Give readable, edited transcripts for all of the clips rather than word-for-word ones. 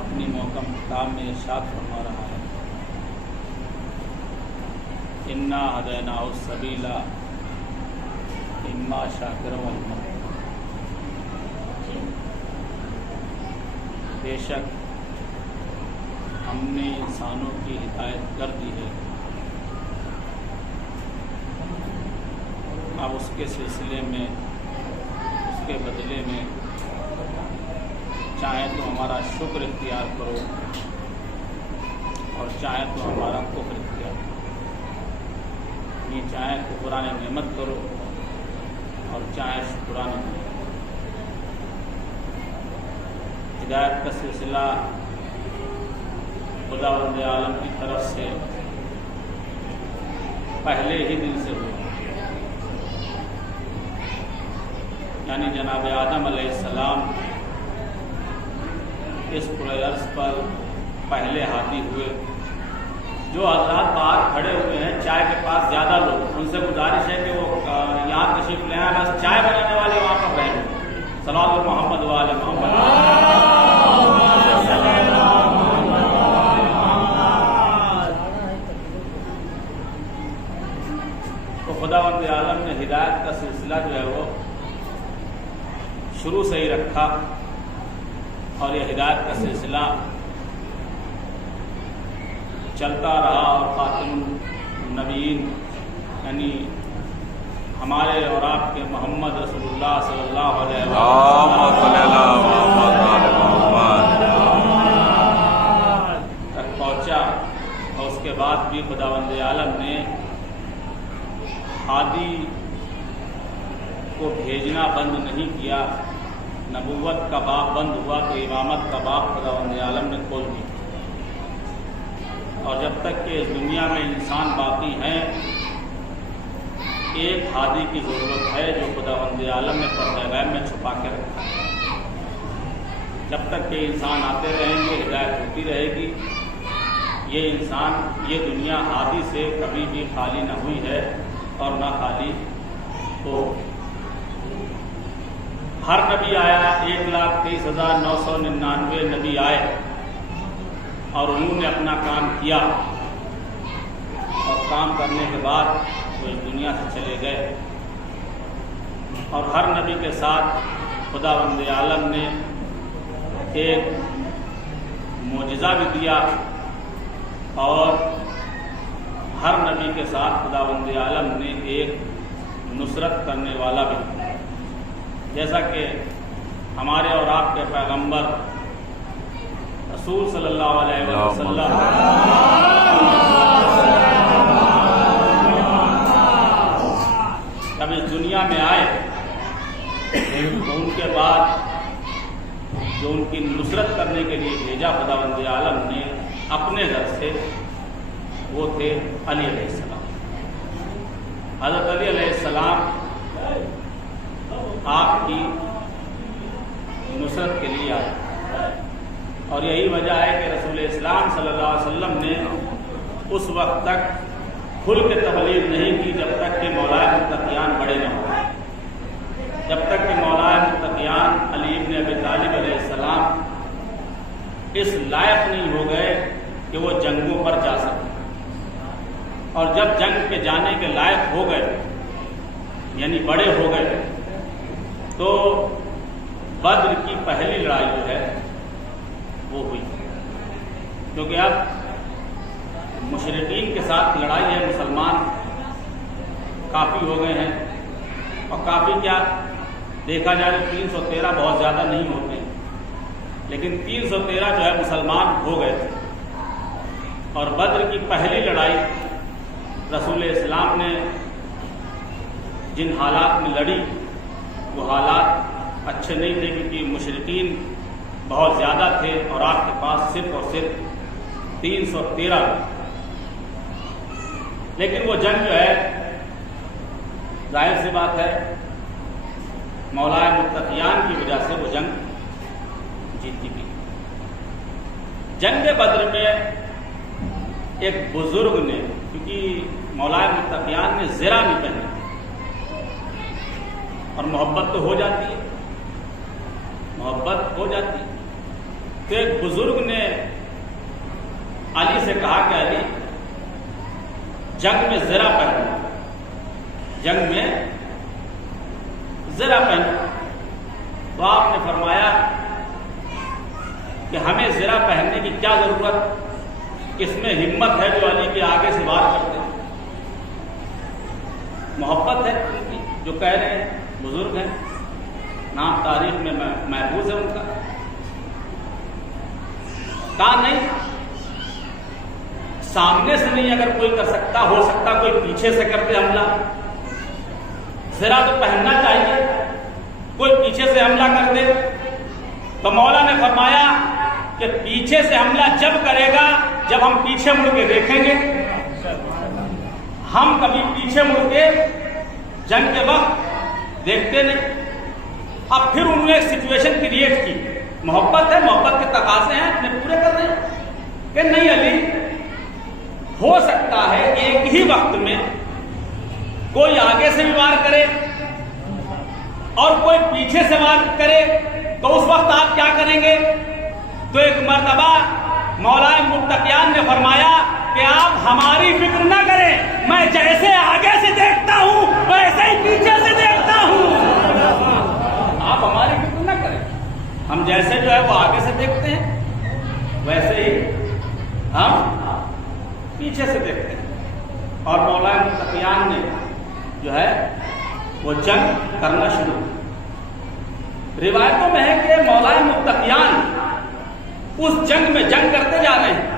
اپنی محکم کتاب میں ارشاد فرما رہا ہے، انا ہدیناہ السبیل اما شاکرا و اما کفور۔ بے شک ہم نے انسانوں کی ہدایت کر دی ہے، اب اس کے سلسلے میں، اس کے بدلے میں چاہے تو ہمارا شکر اختیار کرو اور چاہے تو ہمارا کفر اختیار کرو، یہ چاہے کفران نعمت کرو اور چاہے شکران نعمت۔ ہدایت کا سلسلہ خداوند عالم کی طرف سے پہلے ہی دن سے ہوا، یعنی جناب آدم علیہ السلام اس پورے عرض پر پہلے ہادی ہوئے۔ جو حضرات باہر کھڑے ہوئے ہیں چائے کے پاس زیادہ لوگ، ان سے گزارش ہے کہ وہ یہاں تشریف لے آئیں، بس چائے بنانے والے وہاں پر بیٹھے۔ صلوات محمد وعلی محمد۔ تو خداوند عالم نے ہدایت کا سلسلہ جو ہے وہ شروع سے ہی رکھا، اور یہ ہدایت کا سلسلہ چلتا رہا، اور خاتم النبیین یعنی ہمارے اور آپ کے محمد رسول اللہ صلی اللہ علیہ وسلم تک پہنچا، اور اس کے بعد بھی خداوند عالم نے ہادی کو بھیجنا بند نہیں کیا۔ نبوت کا باب بند ہوا تو امامت کا باب خداوند عالم نے کھول دیا، اور جب تک کہ اس دنیا میں انسان باقی ہیں ایک ہادی کی ضرورت ہے جو خداوند عالم نے پردہ غیب میں چھپا کے رکھا ہے۔ جب تک کہ انسان آتے رہیں گے ہدایت ہوتی رہے گی۔ یہ انسان، یہ دنیا ہادی سے کبھی بھی خالی نہ ہوئی ہے اور نہ خالی ہو۔ ہر نبی آیا، 1,30,999 نبی آئے اور انہوں نے اپنا کام کیا، اور کام کرنے کے بعد وہ اس دنیا سے چلے گئے، اور ہر نبی کے ساتھ خداوند عالم نے ایک معجزہ بھی دیا، اور ہر نبی کے ساتھ خداوند عالم نے ایک نصرت کرنے والا بھی دیا، جیسا کہ ہمارے اور آپ کے پیغمبر رسول صلی اللہ علیہ وسلم جب اس دنیا میں آئے تو ان کے بعد جو ان کی نصرت کرنے کے لیے بھیجا خداوند عالم نے اپنے گھر سے، وہ تھے علی علیہ السلام۔ حضرت علی علیہ السلام آپ کی نصرت کے لیے آئے، اور یہی وجہ ہے کہ رسول اسلام صلی اللہ علیہ وسلم نے اس وقت تک کھل کے تبلیغ نہیں کی جب تک کہ مولائے متقیان بڑے نہ ہوں، جب تک کہ مولائے متقیان علی ابن ابی طالب علیہ السلام اس لائق نہیں ہو گئے کہ وہ جنگوں پر جا سکیں، اور جب جنگ کے جانے کے لائق ہو گئے یعنی بڑے ہو گئے تو بدر کی پہلی لڑائی جو ہے وہ ہوئی، کیونکہ اب مشرکین کے ساتھ لڑائی ہے، مسلمان کافی ہو گئے ہیں، اور کافی کیا دیکھا جائے تو 313 بہت زیادہ نہیں ہوتے ہیں، لیکن 313 جو ہے مسلمان ہو گئے تھے، اور بدر کی پہلی لڑائی رسول اسلام نے جن حالات میں لڑی وہ حالات اچھے نہیں تھے، کیونکہ مشرکین بہت زیادہ تھے اور آپ کے پاس صرف اور صرف 313، لیکن وہ جنگ جو ہے ظاہر سی بات ہے مولائے متقیان کی وجہ سے وہ جنگ جیتی گئی۔ جنگ بدر میں ایک بزرگ نے، کیونکہ مولائے متقیان نے زرہ نہیں پہنی، اور محبت تو ہو جاتی ہے، محبت ہو جاتی ہے، تو ایک بزرگ نے علی سے کہا کہ علی جنگ میں زرہ پہنو، جنگ میں زرہ پہنو۔ تو آپ نے فرمایا کہ ہمیں زرہ پہننے کی کیا ضرورت، اس میں ہمت ہے جو علی کے آگے سے وار کرتے ہیں، محبت ہے ان کی جو کہہ رہے ہیں، بزرگ ہیں، نام تاریخ میں محفوظ ہے ان کا۔ کہا نہیں، سامنے سے نہیں اگر کوئی کر سکتا، ہو سکتا کوئی پیچھے سے کرتے حملہ، زرہ تو پہننا چاہیے، کوئی پیچھے سے حملہ کر دے۔ تو مولا نے فرمایا کہ پیچھے سے حملہ جب کرے گا جب ہم پیچھے مڑ کے دیکھیں گے۔ ہم کبھی پیچھے مڑ کے جنگ کے وقت دیکھتے نہیں۔ اب پھر انہوں نے ایک سچویشن کریٹ کی، محبت ہے، محبت کے تقاضے ہیں، اپنے پورے کر رہے ہیں کہ نہیں علی، ہو سکتا ہے ایک ہی وقت میں کوئی آگے سے بھی وار کرے اور کوئی پیچھے سے وار کرے، تو اس وقت آپ کیا کریں گے؟ تو ایک مرتبہ مولا متقیان نے فرمایا کہ آپ ہماری فکر نہ کریں، میں جیسے آگے سے دیکھتا ہوں ویسے ہی پیچھے سے دیکھتا ہوں۔ آپ ہماری فکر نہ کریں، ہم جیسے جو ہے وہ آگے سے دیکھتے ہیں ویسے ہی ہم پیچھے سے دیکھتے ہیں۔ اور مولا متقیان نے جو ہے وہ جنگ کرنا شروع کی۔ روایتوں میں ہے کہ مولا متقیان اس جنگ میں جنگ کرتے جا رہے ہیں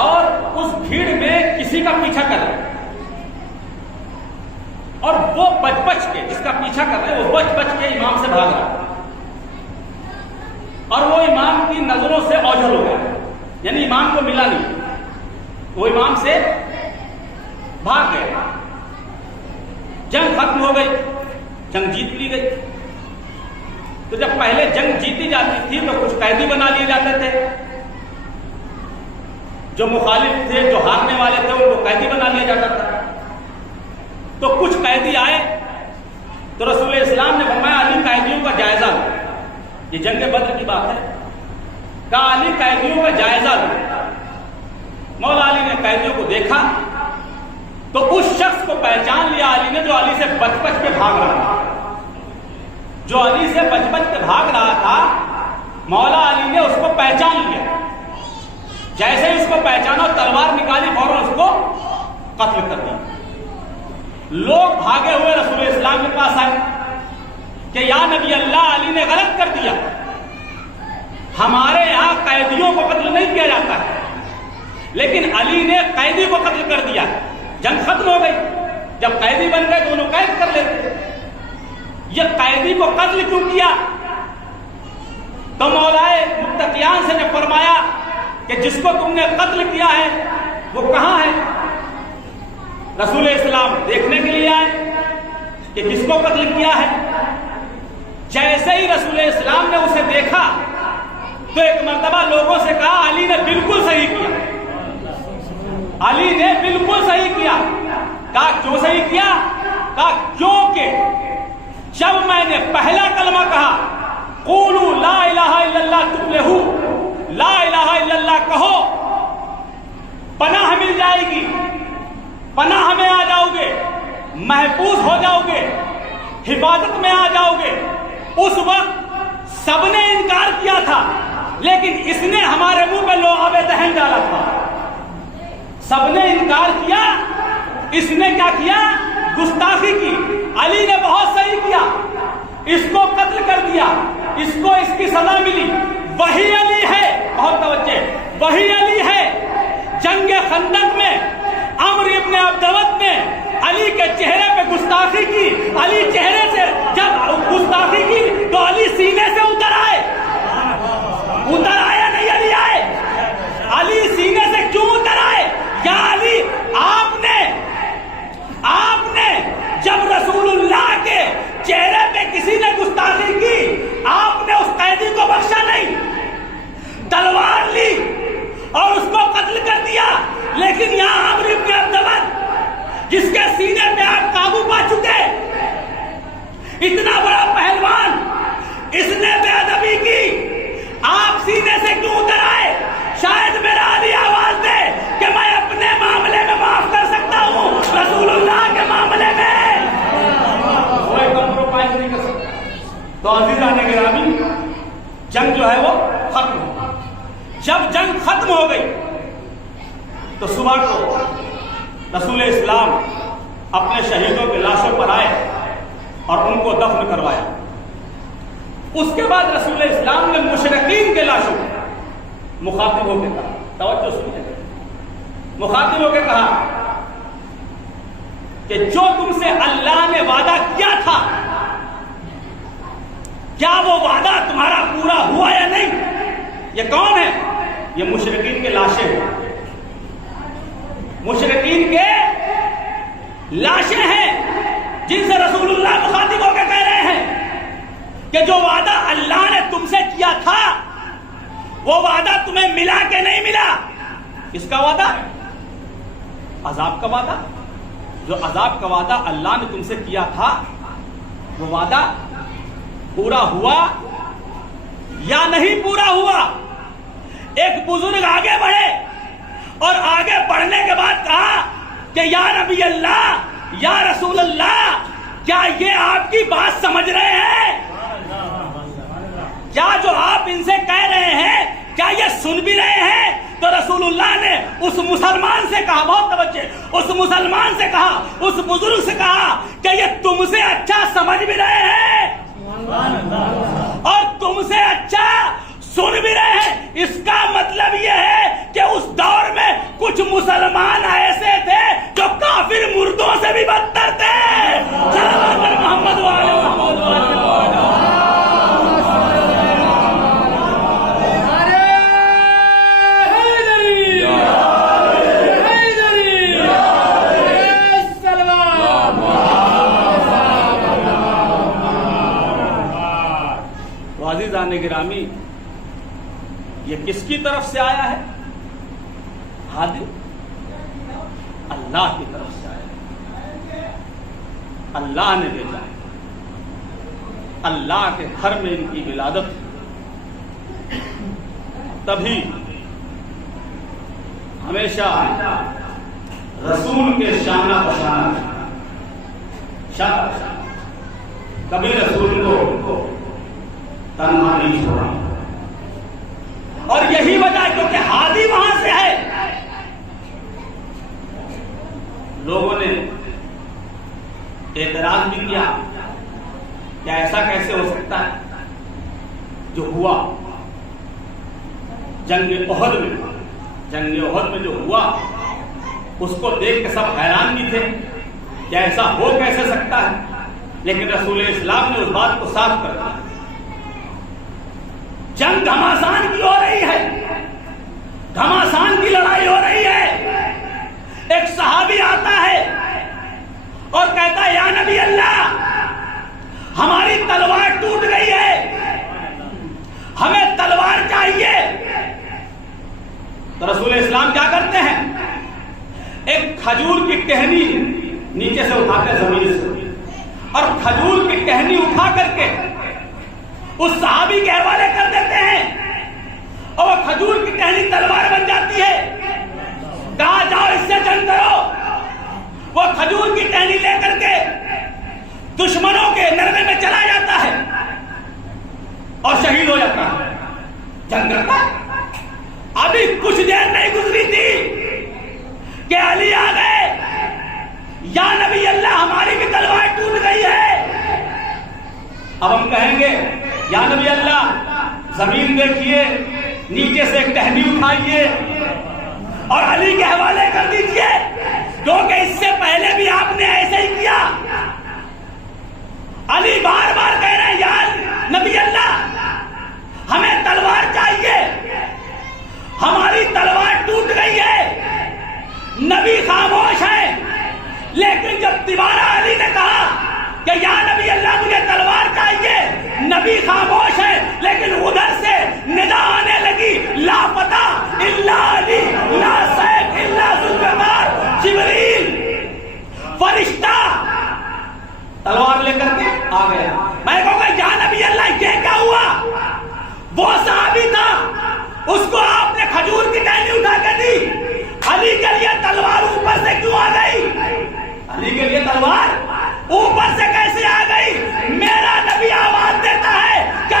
اور اس بھیڑ میں کسی کا پیچھا کر رہے ہیں، اور وہ بچ کے جس کا پیچھا کر رہے ہیں وہ بچ کے امام سے بھاگ رہا ہے، اور وہ امام کی نظروں سے اوجھل ہو گیا، یعنی امام کو ملا نہیں، وہ امام سے بھاگ گئے۔ جنگ ختم ہو گئی، جنگ جیت لی گئی۔ تو جب پہلے جنگ جیتی جاتی تھی تو کچھ قیدی بنا لیے جاتے تھے، جو مخالف تھے، جو ہارنے والے تھے، ان کو قیدی بنا لیا جاتا تھا۔ تو کچھ قیدی آئے تو رسول اسلام نے فرمایا علی قیدیوں کا جائزہ لو، یہ جنگ بدر کی بات ہے، کہا علی قیدیوں کا جائزہ لو۔ مولا علی نے قیدیوں کو دیکھا تو اس شخص کو پہچان لیا علی نے جو علی سے بچ کے بھاگ رہا تھا، جو علی سے بچ کے بھاگ رہا تھا، مولا علی نے اس کو پہچان لیا۔ جیسے ہی اس کو پہچانا تلوار نکالی، فوراً اس کو قتل کر دیا۔ لوگ بھاگے ہوئے رسول اسلام کے پاس آئے کہ یا نبی اللہ، علی نے غلط کر دیا، ہمارے یہاں قیدیوں کو قتل نہیں کیا جاتا ہے، لیکن علی نے قیدی کو قتل کر دیا۔ جنگ ختم ہو گئی، جب قیدی بن گئے دونوں قید کر لیتے، یہ قیدی کو قتل کیوں کیا؟ تو مولائے متقیان سے نے فرمایا کہ جس کو تم نے قتل کیا ہے وہ کہاں ہے؟ رسول اسلام دیکھنے کے لیے آئے کہ کس کو قتل کیا ہے۔ جیسے ہی رسول اسلام نے اسے دیکھا تو ایک مرتبہ لوگوں سے کہا علی نے بالکل صحیح کیا، علی نے بالکل صحیح کیا۔ کہا کیوں صحیح کیا؟ کہا کیونکہ جب میں نے پہلا کلمہ کہا قولوا لا الہ الا اللہ تفلحوا، لا الہ الا اللہ کہو، پناہ مل جائے گی، پناہ میں آ جاؤ گے، محفوظ ہو جاؤ گے، حفاظت میں آ جاؤ گے۔ اس وقت سب نے انکار کیا تھا، لیکن اس نے ہمارے منہ پہ لعاب دہن ڈالا تھا۔ سب نے انکار کیا، اس نے کیا کیا؟ گستاخی کی۔ علی نے بہت صحیح کیا، اس کو قتل کر دیا، اس کو اس کی سزا ملی۔ وہی علی ہے، بہت توجہ، وہی علی ہے جنگ خندق میں عمرو ابن عبدود نے علی کے چہرے پہ گستاخی کی۔ علی چہرے سے جب گستاخی کی تو علی سینے سے اتر آئے، اتر آیا نہیں علی آئے، علی سینے سے کیوں اتر آئے؟ یا علی، آپ نے جب رسول اللہ کے چہرے پہ کسی نے گستاخی کی گرامی جنگ جو ہے وہ ختم ہو. جب جنگ ختم ہو گئی تو صبح کو رسول اسلام اپنے شہیدوں کے لاشوں پر آئے اور ان کو دفن کروایا. اس کے بعد رسول اسلام نے مشرکین کے لاشوں مخاطب ہو کے کہا, توجہ سنیے, مخاطب ہو کے کہا کہ جو تم سے اللہ نے وعدہ کیا تھا, کیا وہ وعدہ تمہارا پورا ہوا یا نہیں؟ یہ کون ہے؟ یہ مشرکین کے لاشیں ہیں, مشرکین کے لاشیں ہیں جن سے رسول اللہ مخاطب ہو کے کہہ رہے ہیں کہ جو وعدہ اللہ نے تم سے کیا تھا وہ وعدہ تمہیں ملا کہ نہیں ملا؟ کس کا وعدہ؟ عذاب کا وعدہ. جو عذاب کا وعدہ اللہ نے تم سے کیا تھا وہ وعدہ پورا ہوا یا نہیں پورا ہوا؟ ایک بزرگ آگے بڑھے اور آگے بڑھنے کے بعد کہا کہ یا نبی اللہ, یا رسول اللہ, کیا یہ آپ کی بات سمجھ رہے ہیں؟ کیا جو آپ ان سے کہہ رہے ہیں کیا یہ سن بھی رہے ہیں؟ تو رسول اللہ نے اس مسلمان سے کہا, بہت توجہ, اس مسلمان سے کہا, اس بزرگ سے کہا کہ یہ تم سے اچھا سمجھ بھی رہے ہیں اور تم سے اچھا سن بھی رہے ہیں. اس کا مطلب یہ ہے کہ اس دور میں کچھ مسلمان ایسے تھے جو کافر مردوں سے بھی بدتر تھے. محمد والے گرامی, یہ کس کی طرف سے آیا ہے؟ ہادی اللہ کی طرف سے آیا ہے, اللہ نے بھیجا ہے. اللہ کے گھر میں ان کی ولادت, تبھی ہمیشہ رسول کے شانہ بشانہ کبھی رسول کو تنہا نہیں چھوڑا. اور یہی وجہ کیونکہ ہادی وہاں سے ہے. لوگوں نے اعتراض بھی کیا کہ ایسا کیسے ہو سکتا ہے؟ جو ہوا جنگ احد میں جو ہوا اس کو دیکھ کے سب حیران بھی تھے کہ ایسا ہو کیسے سکتا ہے. لیکن رسول اسلام نے اس بات کو صاف کر دیا. جنگ گھماسان کی ہو رہی ہے, گھماسان کی لڑائی ہو رہی ہے. ایک صحابی آتا ہے اور کہتا ہے یا نبی اللہ, ہماری تلوار ٹوٹ گئی ہے, ہمیں تلوار چاہیے. تو رسول اسلام کیا کرتے ہیں؟ ایک کھجور کی ٹہنی نیچے سے اٹھاتے زمین سے, اور کھجور کی ٹہنی اٹھا کر کے اس صحابی کے حوالے کر دیتے ہیں اور وہ کھجور کی ٹہنی تلوار بن جاتی ہے. کہا جاؤ اس سے جنگ کرو. وہ کھجور کی ٹہنی لے کر کے دشمنوں کے نرمے میں چلا جاتا ہے اور شہید ہو جاتا ہے. جنگ کرتا ہے. ابھی کچھ دیر نہیں گزری تھی کہ علی آ گئے, یا نبی اللہ ہماری بھی تلوار ٹوٹ گئی ہے. اب ہم کہیں گے یا نبی اللہ زمین دیکھیے, نیچے سے ایک ٹہنی اٹھائیے اور علی کے حوالے کر دیجئے, کیونکہ اس سے پہلے بھی آپ نے ایسے ہی کیا. علی بار بار کہہ رہے ہیں یا نبی اللہ ہمیں تلوار چاہیے, ہماری تلوار ٹوٹ گئی ہے. نبی خاموش ہے, لیکن جب دوبارہ علی نے کہا کہ یا نبی اللہ مجھے تلوار چاہیے, نبی خاموش ہے, لیکن ادھر سے ندا آنے لگی لا پتہ الا علی لا سیف الا ذوالفقار. جبریل فرشتہ تلوار لے کر کے آ گیا. میں کہوں گا یا نبی اللہ یہ کیا ہوا؟ وہ صحابی تھا, اس کو آپ نے کھجور کی ٹہنی اٹھا کے دی, علی کے لیے تلوار اوپر سے کیوں آ گئی؟ علی کے لیے تلوار اوپر سے کیسے آ گئی؟ میرا نبی آواز دیتا ہے کہ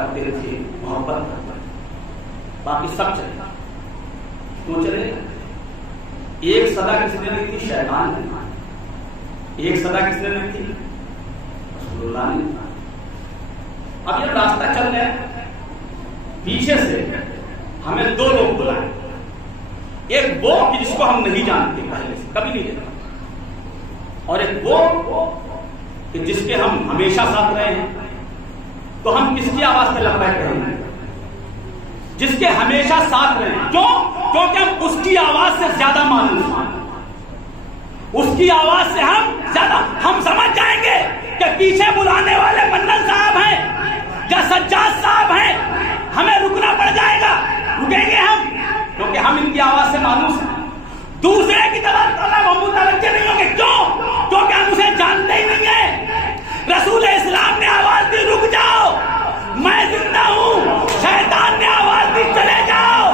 کرتے تھے محبت کرتے تھے، باقی سب چلے کیوں چلے؟ ایک صدا کس نے دی تھی؟ شیطان نے۔ ایک صدا کس نے دی تھی؟ رسول اللہ نے۔ اب یہ راستہ چل رہا ہے، پیچھے سے ہمیں دو لوگ بلائیں، ایک وہ جس کو ہم نہیں جانتے پہلے سے، کبھی نہیں دیکھا، اور ایک وہ کہ جس کے ہم ہمیشہ ساتھ رہے ہیں۔ تو ہم کس کی آواز سے لبیک کہیں گے؟ جس کے ہمیشہ ساتھ رہے ہیں۔ کیوں؟ کیونکہ ہم اس کی آواز سے زیادہ مانوس ہیں، اس کی آواز سے ہم سمجھ جائیں گے کہ پیچھے بلانے والے منن صاحب ہیں یا سجاد صاحب ہیں، ہمیں رکنا پڑ جائے گا، رکیں گے ہم، کیونکہ ہم ان کی آواز سے مانوس ہیں۔ دوسرے کی طرف ہم متوجہ نہیں ہوں گے۔ کیوں؟ کیونکہ ہم اسے جانتے ہی نہیں ہیں۔ رسول اسلام نے آواز دی رک جاؤ، میں زندہ ہوں، شیطان نے آواز دی چلے جاؤ،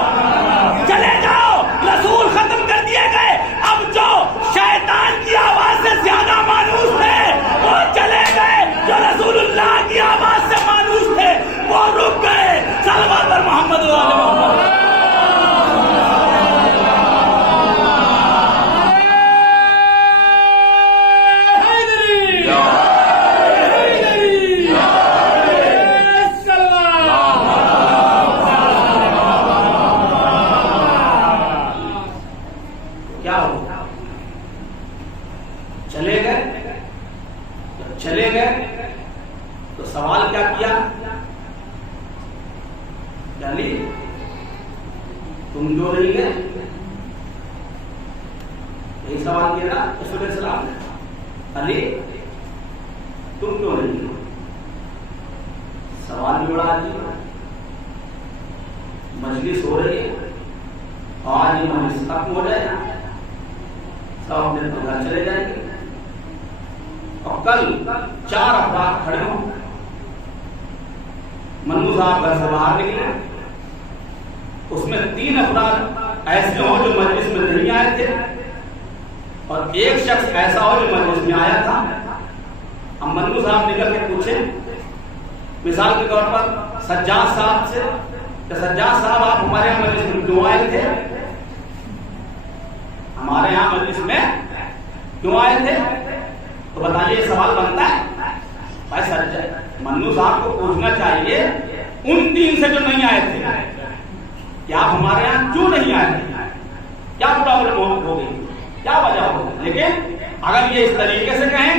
چلے جاؤ، رسول ختم کر دیے گئے۔ اب جو شیطان کی آواز سے زیادہ مانوس تھے وہ چلے گئے، جو رسول اللہ کی آواز سے مانوس تھے وہ رک گئے۔ صلوات پر محمد و آل محمد۔ چلے گئے تو سوال کیا کیا؟ علی تم جو نہیں گئے، یہی سوال کیا نا رسول السلام نے، علی تم کیوں نہیں گئے؟ سوال بھی بڑا عجیب ہے۔ مجلس ہو رہی ہے، آج یہ مجلس ختم ہو جائے گا، سب اپنے گھر چلے جائیں گے، اور کل 4 افراد کھڑے ہوں، منو صاحب گھر سے باہر نکلے، اس میں 3 افراد ایسے ہوں جو مجلس میں نہیں آئے تھے، اور ایک شخص ایسا ہو جو مجلس میں آیا تھا۔ اب منو صاحب نکل کے پوچھیں مثال کے طور پر سجاد صاحب سے کہ سجاد صاحب آپ ہمارے یہاں مجلس میں کیوں آئے تھے؟ ہمارے یہاں مجلس میں کیوں آئے تھے؟ تو بتائیے یہ سوال بنتا ہے؟ بھائی سجاد منو صاحب کو پوچھنا چاہیے ان 3 سے جو نہیں آئے تھے کہ آپ ہمارے یہاں کیوں نہیں آئے تھے، کیا پرابلم ہو گئی، کیا وجہ ہو گئی؟ لیکن اگر یہ اس طریقے سے کہیں